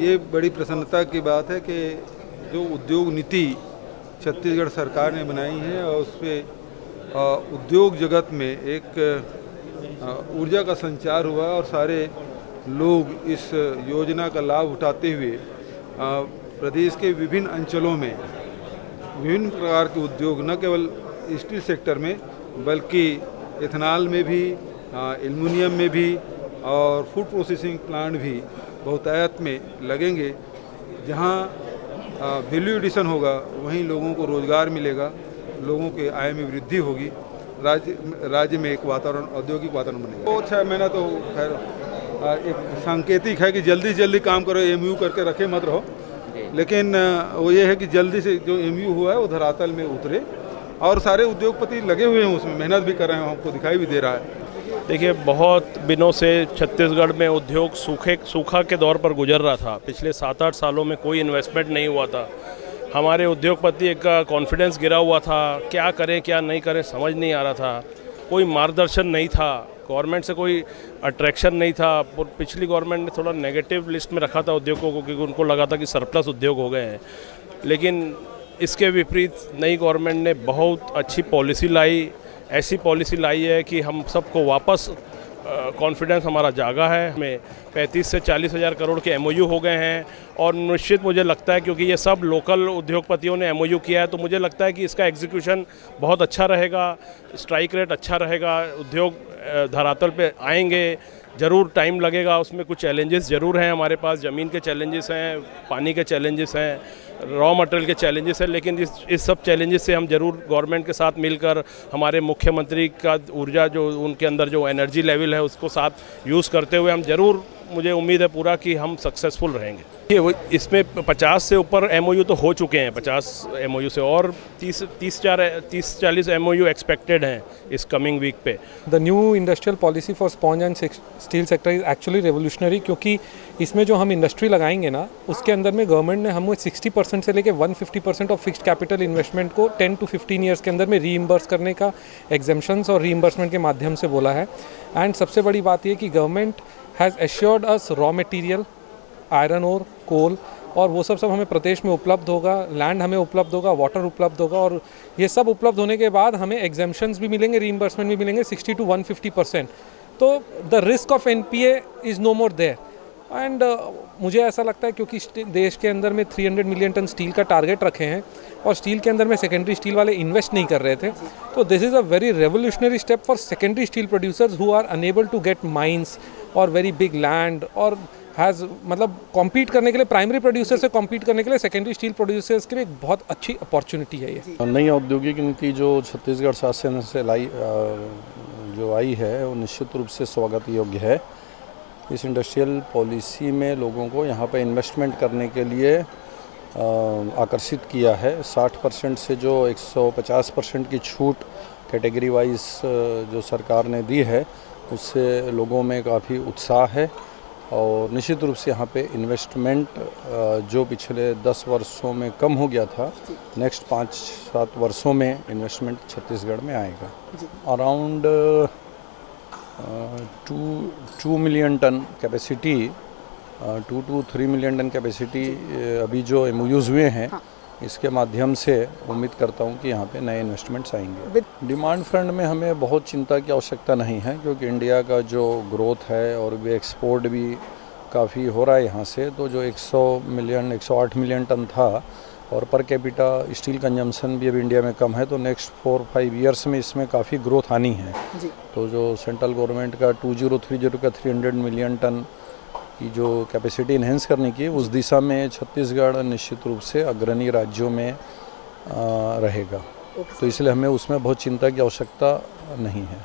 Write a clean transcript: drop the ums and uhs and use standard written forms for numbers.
ये बड़ी प्रसन्नता की बात है कि जो उद्योग नीति छत्तीसगढ़ सरकार ने बनाई है और उस पर उद्योग जगत में एक ऊर्जा का संचार हुआ और सारे लोग इस योजना का लाभ उठाते हुए प्रदेश के विभिन्न अंचलों में विभिन्न प्रकार के उद्योग न केवल स्टील सेक्टर में बल्कि इथेनॉल में भी, एल्युमिनियम में भी और फूड प्रोसेसिंग प्लांट भी बहुतायत में लगेंगे। जहां वैल्यू एडिशन होगा वहीं लोगों को रोजगार मिलेगा, लोगों के आय में वृद्धि होगी, राज्य में एक वातावरण, औद्योगिक वातावरण बनेगा। तो 6 महीना तो खैर एक सांकेतिक है कि जल्दी से जल्दी काम करो, एमयू करके रखे मत रहो, लेकिन वो ये है कि जल्दी से जो एमयू हुआ है वो धरातल में उतरे और सारे उद्योगपति लगे हुए हैं, उसमें मेहनत भी कर रहे हैं, हमको दिखाई भी दे रहा है। देखिए, बहुत दिनों से छत्तीसगढ़ में उद्योग सूखा के दौर पर गुजर रहा था। पिछले 7-8 सालों में कोई इन्वेस्टमेंट नहीं हुआ था। हमारे उद्योगपति का कॉन्फिडेंस गिरा हुआ था, क्या करें क्या नहीं करें समझ नहीं आ रहा था, कोई मार्गदर्शन नहीं था, गवर्नमेंट से कोई अट्रैक्शन नहीं था। पिछली गवर्नमेंट ने थोड़ा नेगेटिव लिस्ट में रखा था उद्योगों को, क्योंकि उनको लगा था कि सरप्लस उद्योग हो गए हैं। लेकिन इसके विपरीत नई गवर्नमेंट ने बहुत अच्छी पॉलिसी लाई, ऐसी पॉलिसी लाई है कि हम सबको वापस कॉन्फिडेंस हमारा जागा है। हमें 35 से 40 हज़ार करोड़ के एमओयू हो गए हैं और निश्चित मुझे लगता है, क्योंकि ये सब लोकल उद्योगपतियों ने एमओयू किया है, तो मुझे लगता है कि इसका एग्जीक्यूशन बहुत अच्छा रहेगा, स्ट्राइक रेट अच्छा रहेगा, उद्योग धरातल पे आएंगे। ज़रूर टाइम लगेगा, उसमें कुछ चैलेंजेस ज़रूर हैं हमारे पास, ज़मीन के चैलेंजेस हैं, पानी के चैलेंजेस हैं, रॉ मटेरियल के चैलेंजेस हैं, लेकिन इस सब चैलेंजेस से हम ज़रूर गवर्नमेंट के साथ मिलकर, हमारे मुख्यमंत्री का ऊर्जा जो उनके अंदर जो एनर्जी लेवल है उसको साथ यूज़ करते हुए हम ज़रूर, मुझे उम्मीद है पूरा कि हम सक्सेसफुल रहेंगे। इसमें 50 से ऊपर एमओयू तो हो चुके हैं, 50 एमओयू से, और 30-40 एमओयू एक्सपेक्टेड हैं इस कमिंग वीक पे। The new industrial policy for sponge and steel sector is actually revolutionary, क्योंकि इसमें जो हम इंडस्ट्री लगाएंगे ना, उसके अंदर में गवर्नमेंट ने हमें 60% से लेकर 150% ऑफ फिक्स्ड कैपिटल इन्वेस्टमेंट को 10 to 15 ईयर्स के अंदर में रीइम्बर्स करने का एग्जेम्पशंस और रीइम्बर्समेंट के माध्यम से बोला है। एंड सबसे बड़ी बात यह कि government has assured us raw material, iron और कोल, और वो सब हमें प्रदेश में उपलब्ध होगा, लैंड हमें उपलब्ध होगा, वाटर उपलब्ध होगा, और ये सब उपलब्ध होने के बाद हमें एग्जेम्पशंस भी मिलेंगे, रीइम्बर्समेंट भी मिलेंगे 60 to 150%। तो the risk of NPA is no more there. And मुझे ऐसा लगता है, क्योंकि देश के अंदर में 300 मिलियन टन स्टील का टारगेट रखे हैं और स्टील के अंदर में सेकेंडरी स्टील वाले इन्वेस्ट नहीं कर रहे थे, तो this is a very revolutionary step for secondary steel producers who are unable to get mines और वेरी बिग लैंड, और हैज़ मतलब कॉम्पीट करने के लिए, प्राइमरी प्रोड्यूसर से कॉम्पीट करने के लिए सेकेंडरी स्टील प्रोड्यूसर्स के लिए एक बहुत अच्छी अपॉर्चुनिटी है ये। नई औद्योगिक नीति जो छत्तीसगढ़ शासन से जो आई है वो निश्चित रूप से स्वागत योग्य है। इस इंडस्ट्रियल पॉलिसी में लोगों को यहाँ पर इन्वेस्टमेंट करने के लिए आकर्षित किया है। 60% से जो 150% की छूट कैटेगरी वाइज जो सरकार ने दी है, उससे लोगों में काफ़ी उत्साह है और निश्चित रूप से यहाँ पे इन्वेस्टमेंट जो पिछले 10 वर्षों में कम हो गया था, नेक्स्ट 5-7 वर्षों में इन्वेस्टमेंट छत्तीसगढ़ में आएगा। Around 2 million ton capacity, 2 to 3 million ton capacity अभी जो एमओयूज़ हुए हैं, इसके माध्यम से उम्मीद करता हूं कि यहाँ पे नए इन्वेस्टमेंट्स आएंगे। डिमांड फ्रंट में हमें बहुत चिंता की आवश्यकता नहीं है, क्योंकि इंडिया का जो ग्रोथ है और भी एक्सपोर्ट भी काफ़ी हो रहा है यहाँ से, तो जो 108 मिलियन टन था और पर कैपिटा स्टील कंजम्पशन भी अब इंडिया में कम है, तो नेक्स्ट 4-5 ईयर्स में इसमें काफ़ी ग्रोथ आनी है। तो जो सेंट्रल गवर्नमेंट का 2030 का 300 मिलियन टन की जो कैपेसिटी इन्हेंस करने की, उस दिशा में छत्तीसगढ़ निश्चित रूप से अग्रणी राज्यों में रहेगा। तो इसलिए हमें उसमें बहुत चिंता की आवश्यकता नहीं है।